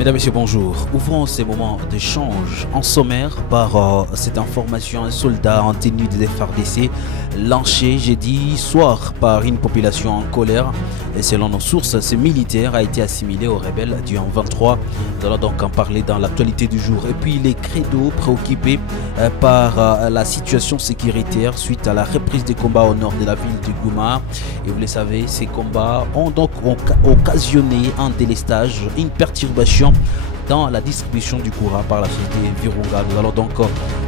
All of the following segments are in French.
Mesdames, Messieurs, bonjour. Ouvrons ces moments d'échange en sommaire par cette information. Un soldat en tenue des FARDC lynché jeudi soir par une population en colère. Et selon nos sources, ce militaire a été assimilé aux rebelles du 23. Nous allons donc en parler dans l'actualité du jour. Et puis les credos préoccupés par la situation sécuritaire suite à la reprise des combats au nord de la ville de Goma. Et vous le savez, ces combats ont donc occasionné un délestage, une perturbation dans la distribution du courant par la société Virunga. Nous allons donc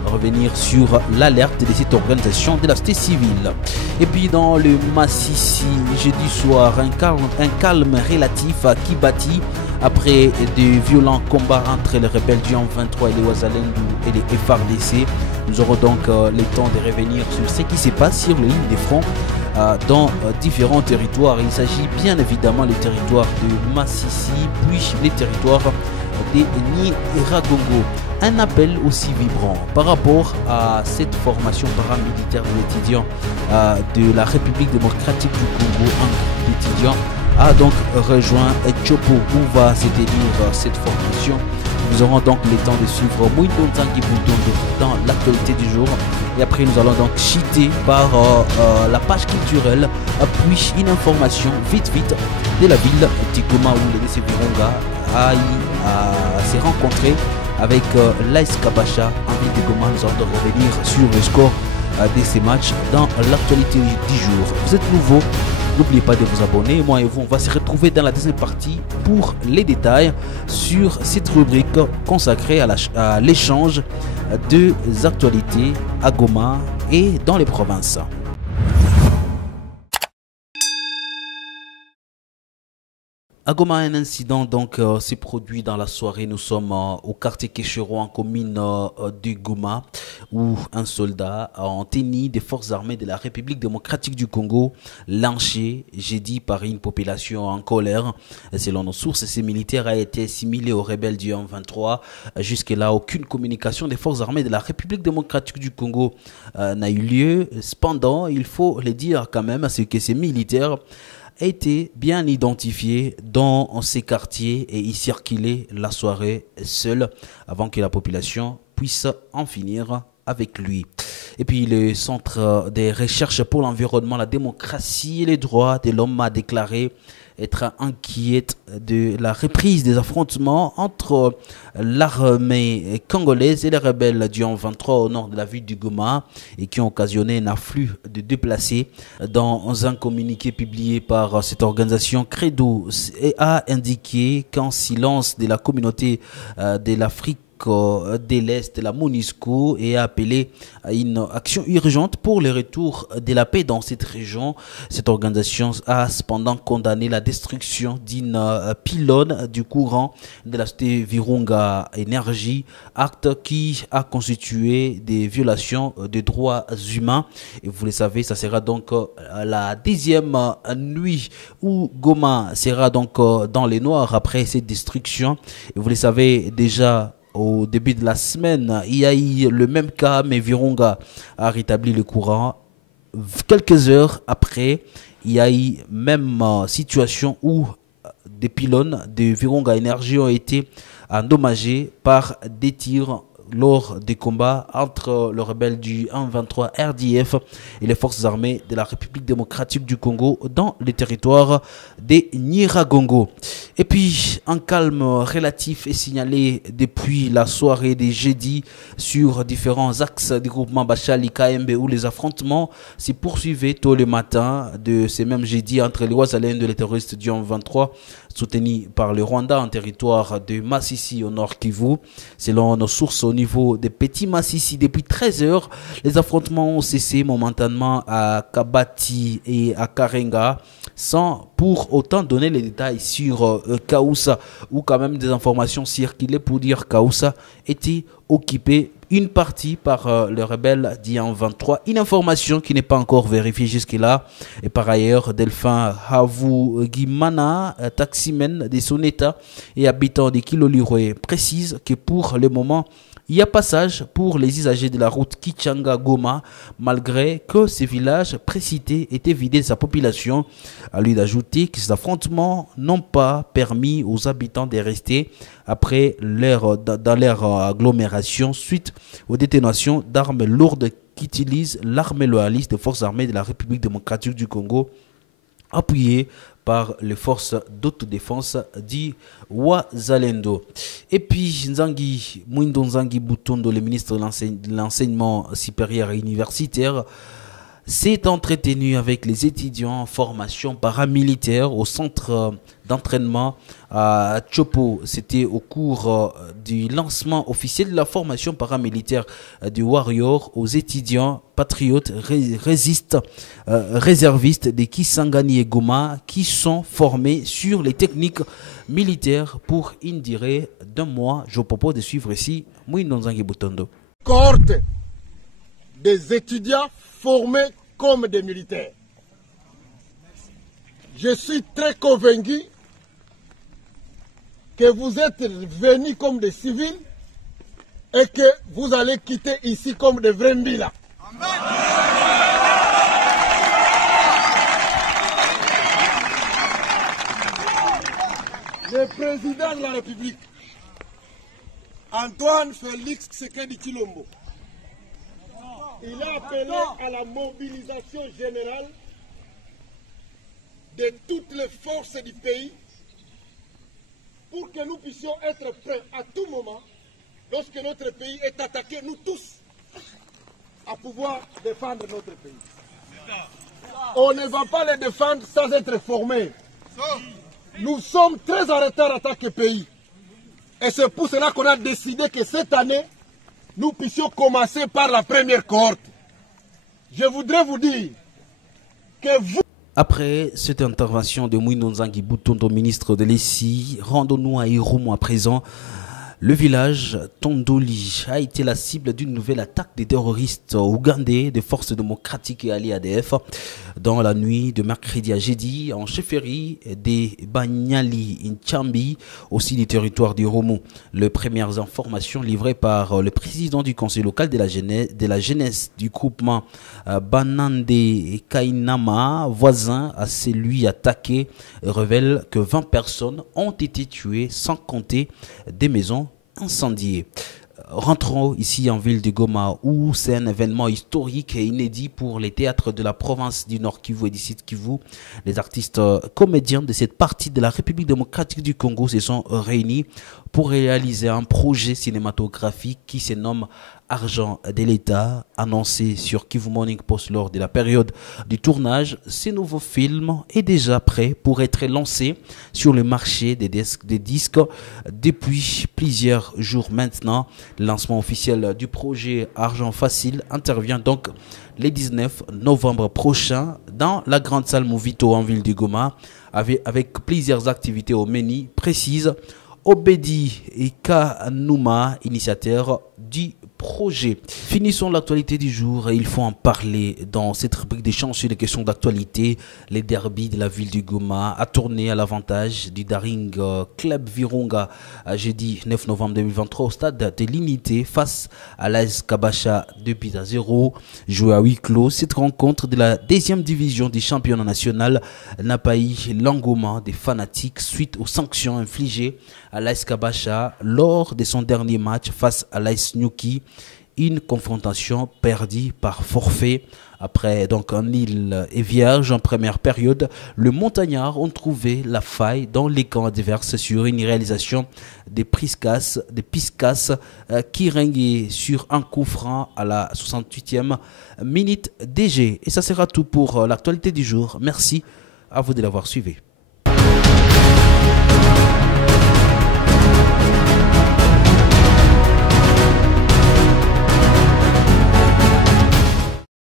revenir sur l'alerte de cette organisation de la société civile. Et puis dans le Massissi, jeudi soir, un calme relatif à Kibati après de violents combats entre les rebelles du 23 et les Ouazalendou et les FARDC. Nous aurons donc le temps de revenir sur ce qui se passe sur les lignes de front dans différents territoires. Il s'agit bien évidemment des territoires de Massissi, puis les territoires de Nyiragongo. Un appel aussi vibrant par rapport à cette formation paramilitaire de l'étudiant de la République démocratique du Congo. Un étudiant a donc rejoint Tchopo où va se tenir cette formation. Nous aurons donc le temps de suivre Mouindo Nzangi Boutondo dans l'actualité du jour. Et après, nous allons donc chiter par la page culturelle, puis une information vite de la ville de Goma où le DC Virunga s'est rencontré avec l'AS Kabasha en ville de Goma. Nous allons donc revenir sur le score de ces matchs dans l'actualité du jour. Vous êtes nouveau, n'oubliez pas de vous abonner. Moi et vous, on va se retrouver dans la deuxième partie pour les détails sur cette rubrique consacrée à l'échange des actualités à Goma et dans les provinces. À Goma, un incident donc s'est produit dans la soirée. Nous sommes au quartier Kéchero en commune de Goma où un soldat en tenue des forces armées de la République démocratique du Congo lynché jeudi par une population en colère. Selon nos sources, ces militaires a été assimilé aux rebelles du 23. Jusque-là, aucune communication des forces armées de la République démocratique du Congo n'a eu lieu. Cependant, il faut le dire quand même, c'est que ces militaires a été bien identifié dans ces quartiers et y circuler la soirée seul avant que la population puisse en finir avec lui. Et puis le Centre des recherches pour l'environnement, la démocratie et les droits de l'homme a déclaré être inquiète de la reprise des affrontements entre l'armée congolaise et les rebelles du 23 au nord de la ville du Goma et qui ont occasionné un afflux de déplacés. Dans un communiqué publié par cette organisation, Credo a indiqué qu'en silence de la communauté de l'Afrique de l'Est, la MONUSCO, et a appelé à une action urgente pour le retour de la paix dans cette région. Cette organisation a cependant condamné la destruction d'une pylône du courant de la société Virunga Énergie, acte qui a constitué des violations des droits humains. Et vous le savez, ça sera donc la 10e nuit où Goma sera donc dans les noirs après cette destruction. Et vous le savez déjà, au début de la semaine, il y a eu le même cas, mais Virunga a rétabli le courant. Quelques heures après, il y a eu même situation où des pylônes de Virunga Énergie ont été endommagés par des tirs lors des combats entre le rebelle du 1-23 RDF et les forces armées de la République démocratique du Congo dans le territoire des Nyiragongo. Et puis, un calme relatif est signalé depuis la soirée des jeudi sur différents axes du groupement Bachali KMB où les affrontements se poursuivaient tôt le matin de ces mêmes jeudi entre les Ouazalendou et les terroristes du 23 soutenus par le Rwanda en territoire de Massissi au nord Kivu. Selon nos sources au niveau des petits Massissi, depuis 13 heures, les affrontements ont cessé momentanément à Kabati et à Karenga, sans pour autant donner les détails sur Kaoussa, où quand même des informations circulaient pour dire Kaoussa était occupé une partie par le rebelle d'Ian 23. Une information qui n'est pas encore vérifiée jusque-là. Et par ailleurs, Delphin Havou Guimana, taximen de Soneta et habitant de Kilolirwe, précise que pour le moment, Il y a passage pour les usagers de la route Kichanga-Goma, malgré que ces villages précités étaient vidés de sa population. À lui d'ajouter que ces affrontements n'ont pas permis aux habitants de rester dans leur agglomération suite aux détonations d'armes lourdes qu'utilise l'armée loyaliste des forces armées de la République démocratique du Congo, appuyée par les forces d'autodéfense du Wazalendo. Et puis, Mwindo Nzangi Butondo, le ministre de l'Enseignement supérieur et universitaire, s'est entretenu avec les étudiants en formation paramilitaire au centre d'entraînement à Chopo. C'était au cours du lancement officiel de la formation paramilitaire du Warrior aux étudiants patriotes réservistes de Kisangani et Goma qui sont formés sur les techniques militaires pour une durée d'un mois. Je propose de suivre ici Mwindo Nzangi Butondo. Cohorte des étudiants formés comme des militaires. Je suis très convaincu que vous êtes venus comme des civils et que vous allez quitter ici comme des vrais Mbila. Le président de la République, Antoine Félix Tshisekedi Tshilombo, il a appelé à la mobilisation générale de toutes les forces du pays pour que nous puissions être prêts à tout moment, lorsque notre pays est attaqué, nous tous, à pouvoir défendre notre pays. On ne va pas le défendre sans être formés. Nous sommes très en retard en tant que pays. Et c'est pour cela qu'on a décidé que cette année, nous puissions commencer par la première cohorte. Je voudrais vous dire que vous... Après cette intervention de Mwindo Nzangi Butondo, ministre de l'ESI, rendons-nous à Irumu à présent. Le village Tondoli a été la cible d'une nouvelle attaque des terroristes ougandais des forces démocratiques et alliées ADF dans la nuit de mercredi à jeudi en chefferie des Banyali Nchambi, aussi du territoire d'Irumu. Les premières informations livrées par le président du conseil local de la jeunesse du groupement Banande Kainama, voisin à celui attaqué, révèlent que 20 personnes ont été tuées sans compter des maisons incendiées. Rentrons ici en ville de Goma où c'est un événement historique et inédit pour les théâtres de la province du Nord Kivu et du Sud Kivu. Les artistes comédiens de cette partie de la République démocratique du Congo se sont réunis pour réaliser un projet cinématographique qui se nomme Argent de l'État, annoncé sur Kivu Morning Post lors de la période du tournage. Ce nouveau film est déjà prêt pour être lancé sur le marché des disques depuis plusieurs jours maintenant. Le lancement officiel du projet Argent Facile intervient donc le 19 novembre prochain dans la grande salle Movito en ville de Goma avec plusieurs activités au menu, précise Obedi et Kanuma, initiateur du projet. Finissons l'actualité du jour et il faut en parler dans cette rubrique d'échange sur les questions d'actualité. Les derbies de la ville du Goma a tourné à l'avantage du Daring Club Virunga jeudi 9 novembre 2023 au stade de l'Unité face à l'AS Kabasha 2-0. Joué à huis clos, cette rencontre de la deuxième division du championnat national n'a pas eu l'engouement des fanatiques suite aux sanctions infligées à l'AS Kabasha lors de son dernier match face à l'AS Nyuki. Une confrontation perdue par forfait. Après donc un nil et vierge en première période, les montagnards ont trouvé la faille dans les camps adverses sur une réalisation des Piscas qui régnaient sur un coup franc à la 68e minute DG. Et ça sera tout pour l'actualité du jour. Merci à vous de l'avoir suivi.